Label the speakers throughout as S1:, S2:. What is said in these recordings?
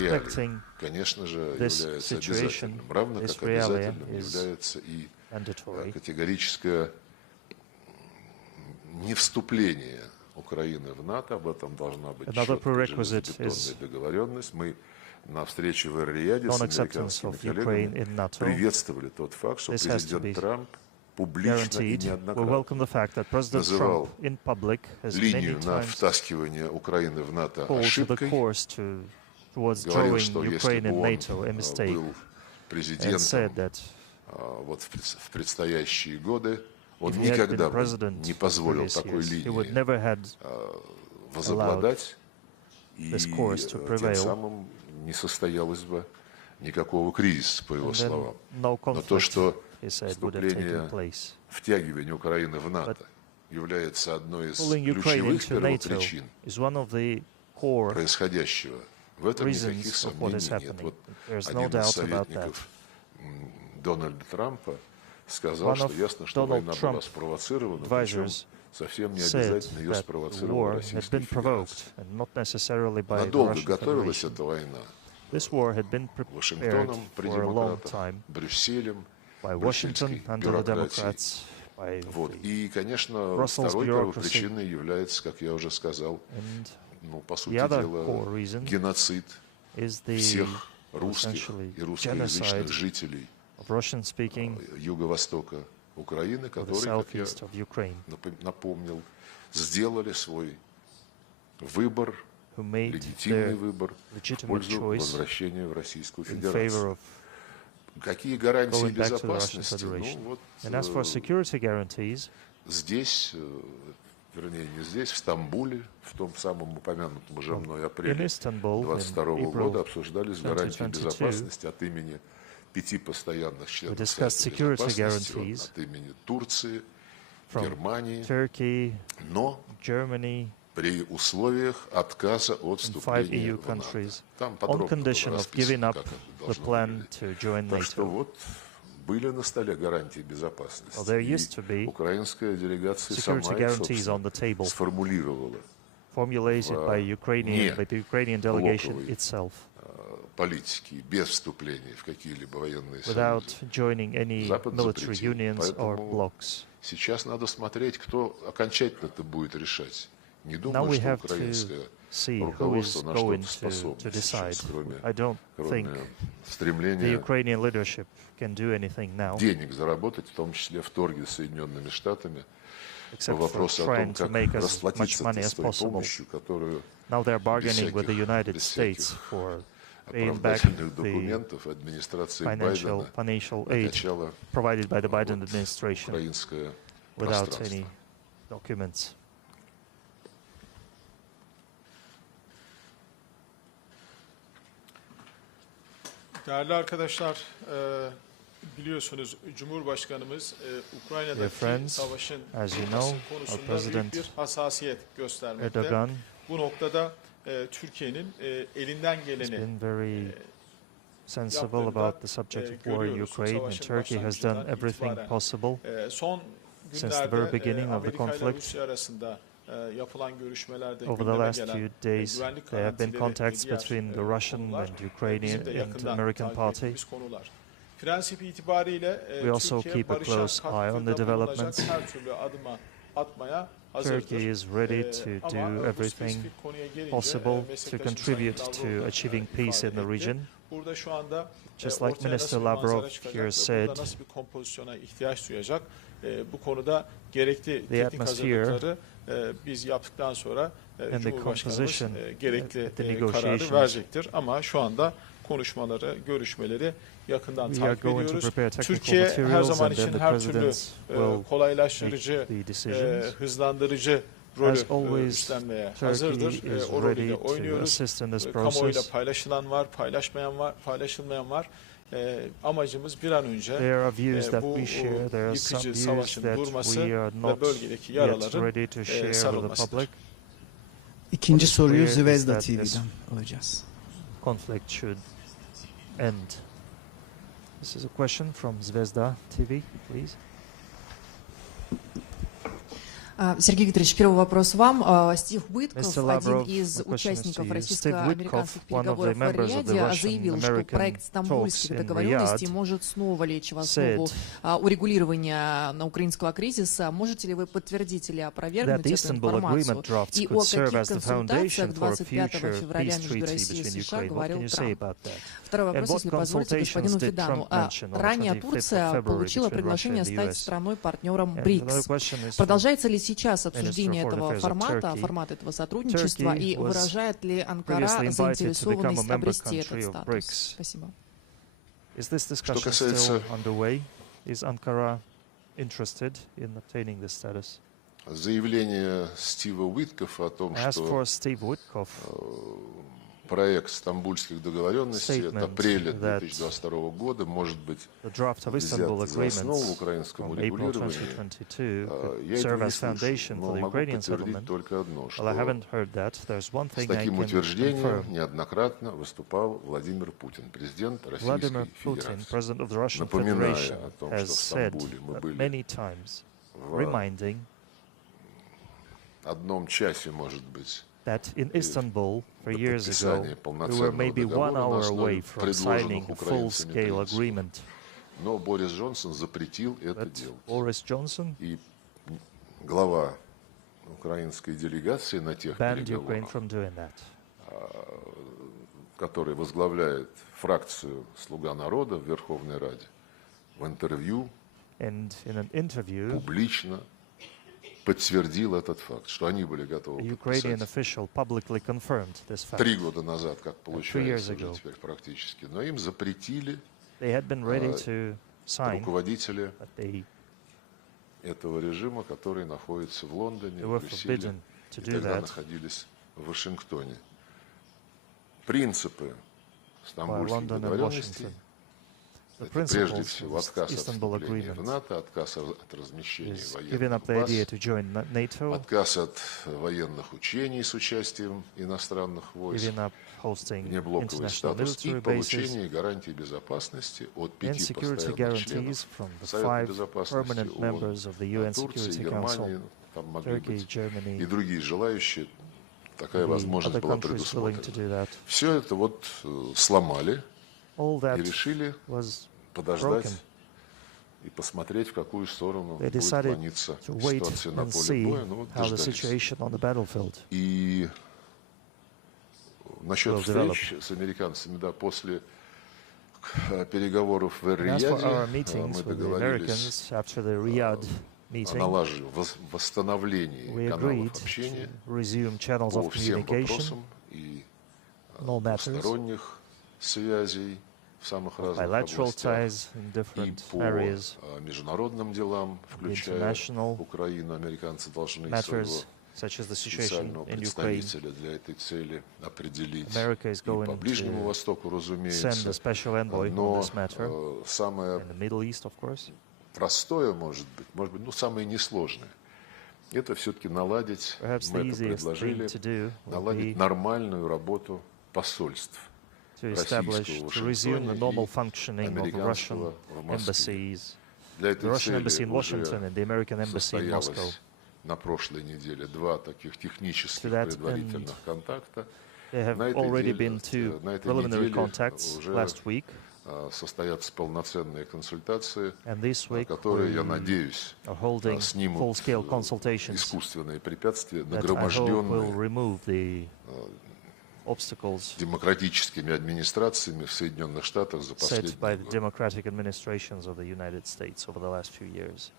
S1: реалией,
S2: конечно же, является обязательным, равно как обязательным является и
S1: а,
S2: категорическое невступление Украины в НАТО, об этом должна быть четкая договоренность. Мы на встрече в Эр-Рияде с американскими коллегами приветствовали тот факт, что президент Трамп публично и неоднократно называл линию на втаскивание Украины в НАТО ошибкой, was
S1: drawing Ukraine
S2: and
S1: NATO a
S2: э,
S1: mistake and said that
S2: а, вот в предстоящие годы он никогда не позволил такой линии а, возобладать, и э, тем самым не состоялось бы никакого кризиса, по его словам. Но то, что вступление, втягивание Украины в НАТО является одной из ключевых первопричин происходящего. В этом никаких сомнений нет. Вот один из советников Дональда Трампа сказал, что ясно, что война была спровоцирована, причем совсем не обязательно ее спровоцировала Российская Федерация. Надолго готовилась эта война. Вашингтоном при демократах, Брюсселем,
S1: Washington under the
S2: Вот. И, конечно, второй
S1: первой
S2: причиной является, как я уже сказал, ну, по сути дела, геноцид всех русских и русскоязычных жителей а, Юго-Востока Украины, которые, как я напомнил, сделали свой выбор, легитимный выбор в пользу возвращения в Российскую Федерацию. Какие гарантии безопасности? Ну, вот, э, здесь э, вернее, не здесь, в Стамбуле, в том самом упомянутом уже мной
S1: in
S2: апреле
S1: Istanbul in
S2: 22 года обсуждались гарантии
S1: 2022
S2: безопасности от имени пяти постоянных членов Совета Безопасности, от имени Турции, Германии,
S1: Turkey,
S2: но
S1: Germany,
S2: при условиях отказа от вступления
S1: EU
S2: в НАТО. Там подробно было расписано, как это должно выглядеть.
S1: join
S2: Так что вот были на столе гарантии безопасности.
S1: Well,
S2: украинская делегация сама их, сформулировала
S1: formulated by
S2: в
S1: Ukrainian, by the Ukrainian delegation
S2: блоковой
S1: itself,
S2: политики без вступления в какие-либо военные
S1: without
S2: союзы.
S1: joining any
S2: Запад
S1: military
S2: запретил,
S1: unions or blocs.
S2: Сейчас надо смотреть, кто окончательно это будет решать. Не
S1: Now
S2: думаю,
S1: we
S2: что
S1: have
S2: украинское
S1: to see who is
S2: руководство на
S1: going
S2: что-то
S1: to,
S2: способно
S1: to decide.
S2: сейчас, кроме,
S1: I don't
S2: кроме
S1: think the
S2: стремления
S1: Ukrainian leadership can do anything now,
S2: денег заработать, в том числе в торге с Соединенными Штатами, по
S1: except for
S2: вопросу о том,
S1: trying to
S2: как
S1: make as much
S2: расплатиться
S1: money as
S2: с той
S1: possible.
S2: помощью, которую
S1: Now they're bargaining with the
S2: всяких-
S1: United
S2: без
S1: States
S2: всяких
S1: for paying back
S2: оправдательных
S1: the
S2: документов администрации
S1: financial,
S2: Байдена
S1: financial aid
S2: накачала
S1: provided by the Biden
S2: вот
S1: administration
S2: украинское
S1: without
S2: пространство.
S1: any documents.
S3: Değerli arkadaşlar, e, biliyorsunuz Cumhurbaşkanımız e, Ukrayna'daki
S1: friends,
S3: savaşın
S1: as you know,
S3: konusunda büyük bir hassasiyet göstermekte.
S1: Erdogan
S3: Bu noktada e, Türkiye'nin elinden geleni
S1: very sensible about the subject of war in. Ukraine, and Turkey has done everything possible Since the very beginning of the conflict. Over the last few days, there have been contacts between the Russian and Ukrainian and American party. We also keep a close eye on the developments. Turkey is ready to do everything possible to contribute to achieving peace in the region. Just like Minister Lavrov here said, the atmosphere
S3: biz yaptıktan sonra e,
S1: and
S3: Cumhurbaşkanımız e, gerekli e, kararı verecektir. Ama şu anda konuşmaları, görüşmeleri yakından
S1: We
S3: takip ediyoruz. Türkiye her zaman için her türlü kolaylaştırıcı, hızlandırıcı rolü
S1: As
S3: e,
S1: always,
S3: üstlenmeye
S1: Turkey
S3: hazırdır. E,
S1: is
S3: o rolü
S1: ready
S3: de
S1: to
S3: oynuyoruz.
S1: assist in this
S3: E, Kamuoyuyla
S1: process.
S3: paylaşılan var, paylaşmayan var, paylaşılmayan var. E, amacımız bir an önce
S1: There are views
S3: e,
S1: that
S3: bu
S1: we share. There are some
S3: yıkıcı
S1: views
S3: savaşın
S1: that
S3: durması
S1: we are
S3: ve
S1: not
S3: bölgedeki
S1: yet
S3: yaraların
S1: ready to share with the
S3: sarılmasıdır.
S1: public.
S4: İkinci soruyu Zvezda TV'den alacağız.
S1: Conflict should end. This is a question from Zvezda TV, please.
S5: А, Сергей Викторович, первый вопрос вам. А, Стив Уитков, один из участников российско-американских переговоров в Риаде, а, заявил, что проект стамбульских договоренностей может снова лечь в основу урегулирования на украинского кризиса. Можете ли вы подтвердить или опровергнуть эту информацию? И о каких консультациях 25 февраля между Россией и США говорил Трамп? Второй вопрос, если позволите, господину
S1: Федану.
S5: Ранее Турция получила приглашение стать страной-партнером БРИКС. Продолжается ли сейчас обсуждение этого формата, формат этого сотрудничества, и выражает ли Анкара заинтересованность обрести этот статус? Спасибо.
S1: Что
S2: касается заявление Стива Уиткофа о том, что проект стамбульских договоренностей.
S1: Statement,
S2: от
S1: апреля
S2: 2022 года. Может быть взят за основу украинскому регулированию. Я этого не слышал, но могу подтвердить только одно, что с таким утверждением неоднократно выступал Владимир Путин, президент Российской Федерации, Путин,
S1: Напоминаю
S2: о том, что в Стамбуле мы были в одном часе, может быть,
S1: that in Istanbul, three years ago, we were maybe one hour away from signing a full-scale agreement.
S2: Но Борис Джонсон запретил это
S1: But
S2: делать.
S1: Boris Johnson
S2: И глава украинской делегации на тех переговорах,
S1: that.
S2: который возглавляет фракцию «Слуга народа» в Верховной Раде, в интервью
S1: And in an interview,
S2: публично подтвердил этот факт, что они были готовы подписать. Три года назад, как получается, уже теперь практически. Но им запретили
S1: а,
S2: руководители этого режима, который находится в Лондоне, в Брюсселе, и тогда находились в Вашингтоне. Принципы Стамбульских договоренностей – Прежде всего отказ от вступления в НАТО, отказ от размещения военных баз, отказ от военных учений с участием иностранных войск,
S1: неблоковый
S2: статус и получение гарантий безопасности от пяти постоянных членов Совета Безопасности ООН, а Турции, Германии, там могли быть, и другие желающие. Такая возможность была предусмотрена. Все это вот э, сломали, и решили подождать и посмотреть, в какую сторону будет клониться ситуация на поле боя. Ну, вот дождались. И насчет встреч с американцами, да, после э, переговоров в
S1: Риаде
S2: э, мы договорились о налаживании, восстановлении каналов общения по всем вопросам и
S1: э, no
S2: сторонних связей в самых разных областях и по э, международным делам, включая Украину, американцы должны своего
S1: such as the situation
S2: специального
S1: in Ukraine.
S2: представителя для этой цели определить.
S1: America is
S2: И по Ближнему Востоку,
S1: send a
S2: разумеется.
S1: special envoy on
S2: Но
S1: this matter
S2: э, самое
S1: in the Middle East, of course.
S2: простое, может быть, может быть, ну, самое несложное, это все-таки наладить,
S1: Perhaps
S2: мы это предложили, наладить нормальную работу посольств
S1: to establish, to resume the normal functioning of Russian embassies, the Russian embassy in Washington and the American embassy in Moscow.
S2: на прошлой неделе два таких технических предварительных контакта.
S1: There have already been two preliminary contacts last week.
S2: состоятся полноценные консультации, которые, я надеюсь, снимут искусственные препятствия, нагроможденные
S1: obstacles
S2: демократическими администрациями в Соединенных Штатах за
S1: set
S2: последние
S1: by the
S2: годы.
S1: democratic administrations of the United States over the last few years.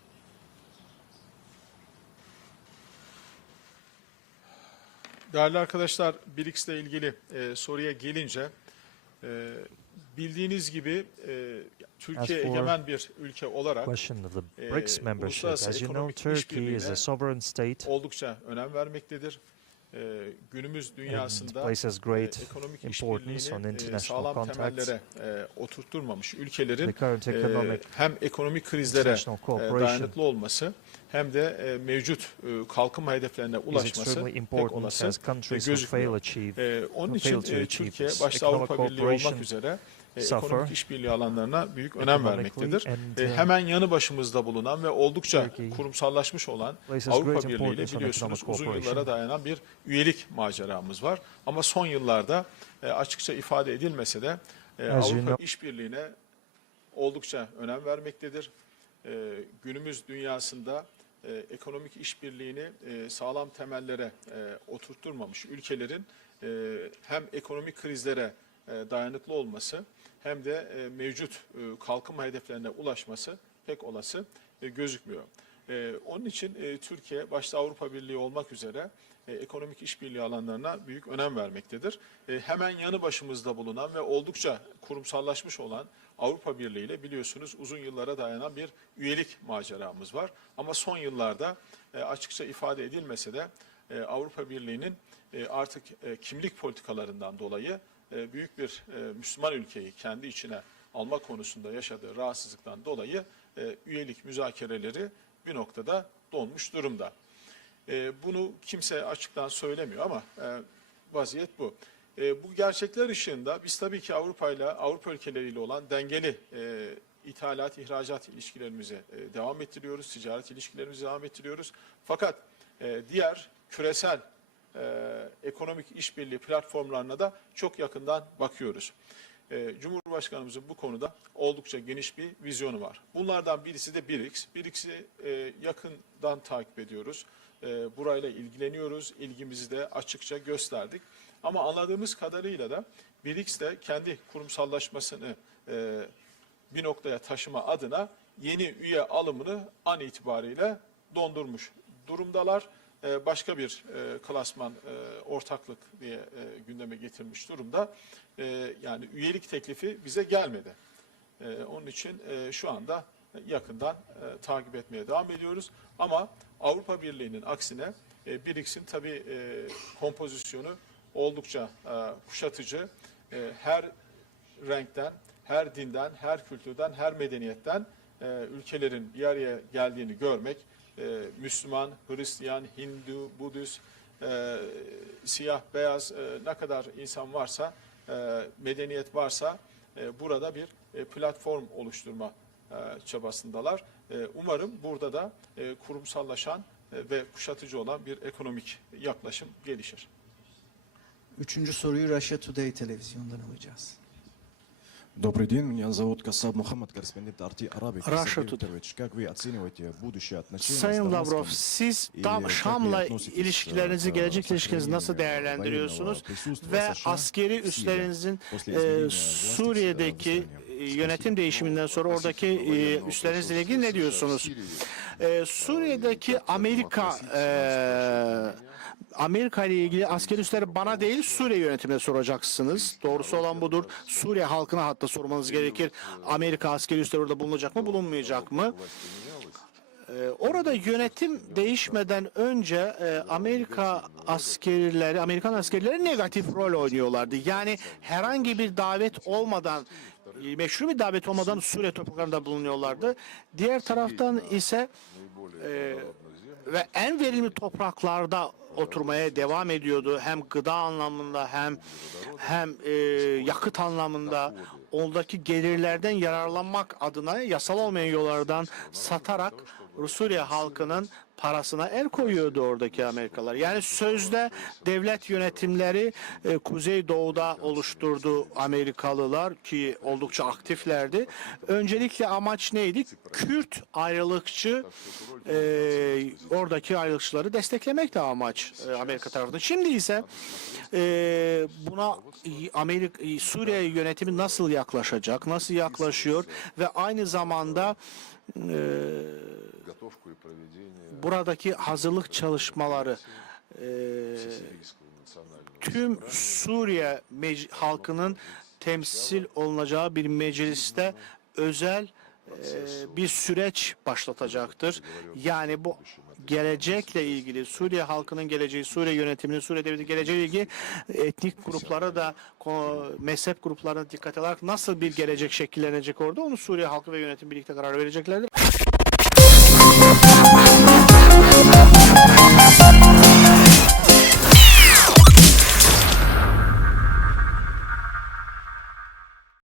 S3: Değerli arkadaşlar, BRICS ile ilgili e, soruya gelince e, bildiğiniz gibi e, Türkiye
S1: As for
S3: egemen bir ülke olarak
S1: Question of the
S3: Eh,
S1: BRICS membership.
S3: uluslararası
S1: As you know,
S3: ekonomik
S1: Turkey is
S3: işbirliğine
S1: a sovereign state
S3: oldukça önem vermektedir. E, günümüz dünyasında
S1: places
S3: e,
S1: great
S3: ekonomik
S1: importance on
S3: işbirliğini e,
S1: international
S3: sağlam temellere oturtturmamış ülkelerin e, hem ekonomik krizlere dayanıklı olması hem de mevcut kalkınma hedeflerine ulaşması pek olası gözükmüyor. Ee, onun için Türkiye başta Avrupa Birliği olmak üzere e, ekonomik işbirliği alanlarına büyük önem vermektedir. E,
S1: uh,
S3: hemen yanı başımızda bulunan ve oldukça kurumsallaşmış olan Avrupa Birliği ile biliyorsunuz uzun yıllara dayanan bir üyelik maceramız var. Ama son yıllarda e, açıkça ifade edilmese de e, Avrupa işbirliğine oldukça önem vermektedir. E, günümüz dünyasında e, ekonomik işbirliğini e, sağlam temellere e, oturtturmamış ülkelerin e, hem ekonomik krizlere dayanıklı olması hem de e, mevcut e, kalkınma hedeflerine ulaşması pek olası e, gözükmüyor. E, onun için e, Türkiye başta Avrupa Birliği olmak üzere e, ekonomik işbirliği alanlarına büyük önem vermektedir. E, hemen yanı başımızda bulunan ve oldukça kurumsallaşmış olan Avrupa Birliği ile biliyorsunuz uzun yıllara dayanan bir üyelik maceramız var. Ama son yıllarda e, açıkça ifade edilmese de e, Avrupa Birliği'nin e, artık e, kimlik politikalarından dolayı e, büyük bir e, Müslüman ülkeyi kendi içine alma konusunda yaşadığı rahatsızlıktan dolayı e, üyelik müzakereleri bir noktada donmuş durumda. Bunu kimse açıktan söylemiyor ama vaziyet bu. Bu gerçekler ışığında biz tabii ki Avrupa ile Avrupa ülkeleriyle olan dengeli ithalat, ihracat ilişkilerimizi devam ettiriyoruz, ticaret ilişkilerimizi devam ettiriyoruz. Fakat diğer küresel e, ekonomik işbirliği platformlarına da çok yakından bakıyoruz. E, Cumhurbaşkanımızın bu konuda oldukça geniş bir vizyonu var. Bunlardan birisi de BRICS. BRICS'i e, yakından takip ediyoruz. E, burayla ilgileniyoruz. İlgimizi de açıkça gösterdik. Ama anladığımız kadarıyla da BRICS de kendi kurumsallaşmasını e, bir noktaya taşıma adına yeni üye alımını an itibariyle dondurmuş durumdalar. Ee, Başka bir e, klasman e, ortaklık diye e, gündeme getirmiş durumda. E, Yani üyelik teklifi bize gelmedi. E, Onun için e, şu anda yakından e, takip etmeye devam ediyoruz. Ama Avrupa Birliği'nin aksine e, BRICS'in tabii e, kompozisyonu oldukça e, kuşatıcı. E, Her renkten, her dinden, her kültürden, her medeniyetten e, ülkelerin bir araya geldiğini görmek, e, Müslüman, Hristiyan, Hindu, Budist, e, siyah, beyaz e, ne kadar insan varsa, e, medeniyet varsa e, burada bir e, platform oluşturma e, çabasındalar. E, umarım burada da e, kurumsallaşan e, ve kuşatıcı olan bir ekonomik yaklaşım gelişir.
S4: Üçüncü soruyu Russia Today televizyondan alacağız.
S6: Добрый день, меня зовут Касаб Мухаммад, корреспондент Арти Арабик.
S7: Russia
S6: Сергей
S7: Today.
S6: Викторович, как вы оцениваете будущее отношения с
S7: Sayın
S6: Дамаском
S7: Lavrov, siz
S6: и
S7: tam
S6: как вы
S7: Şam'la
S6: относитесь,
S7: ilişkilerinizi,
S6: э, к
S7: gelecek ilişkinizi nasıl
S6: сохранению
S7: değerlendiriyorsunuz
S6: военного присутствия
S7: ve
S6: США
S7: askeri
S6: в Сирии
S7: üslerinizin
S6: после
S7: e,
S6: изменения власти в
S7: Suriye'deki
S6: Восточном?
S7: e, yönetim değişiminden sonra oradaki e, üstlerinizle ilgili ne diyorsunuz? E, Suriye'deki Amerika e, Amerika ile ilgili askeri üsleri bana değil Suriye yönetimine soracaksınız. Doğrusu olan budur. Suriye halkına hatta sormanız gerekir. Amerika askeri üsleri orada bulunacak mı bulunmayacak mı? Ee, Orada yönetim değişmeden önce e, Amerika askerleri, Amerikan askerleri negatif rol oynuyorlardı. Yani herhangi bir davet olmadan, e, meşru bir davet olmadan Suriye topraklarında bulunuyorlardı. Diğer taraftan ise e, ve en verimli topraklarda oturmaya devam ediyordu. Hem gıda anlamında hem hem e, yakıt anlamında oradaki gelirlerden yararlanmak adına yasal olmayan yollardan satarak Suriye halkının parasına el koyuyordu oradaki Amerikalılar. Yani sözde devlet yönetimleri e, Kuzeydoğu'da oluşturdu Amerikalılar ki oldukça aktiflerdi. Öncelikle amaç neydi? Kürt ayrılıkçı e, oradaki ayrılıkçıları desteklemek de amaç e, Amerika tarafından. Şimdi ise e, buna Amerika Suriye yönetimi nasıl yaklaşacak, nasıl yaklaşıyor ve aynı zamanda
S2: ee,
S7: buradaki hazırlık çalışmaları
S2: ee,
S7: tüm Suriye halkının temsil olunacağı bir mecliste özel ee, bir süreç başlatacaktır. Yani bu gelecekle ilgili Suriye halkının geleceği, Suriye yönetiminin, Suriye devletinin geleceği ilgili etnik gruplara da mezhep gruplarına dikkat alarak nasıl bir gelecek şekillenecek orada onu Suriye halkı ve yönetim birlikte karar vereceklerdir.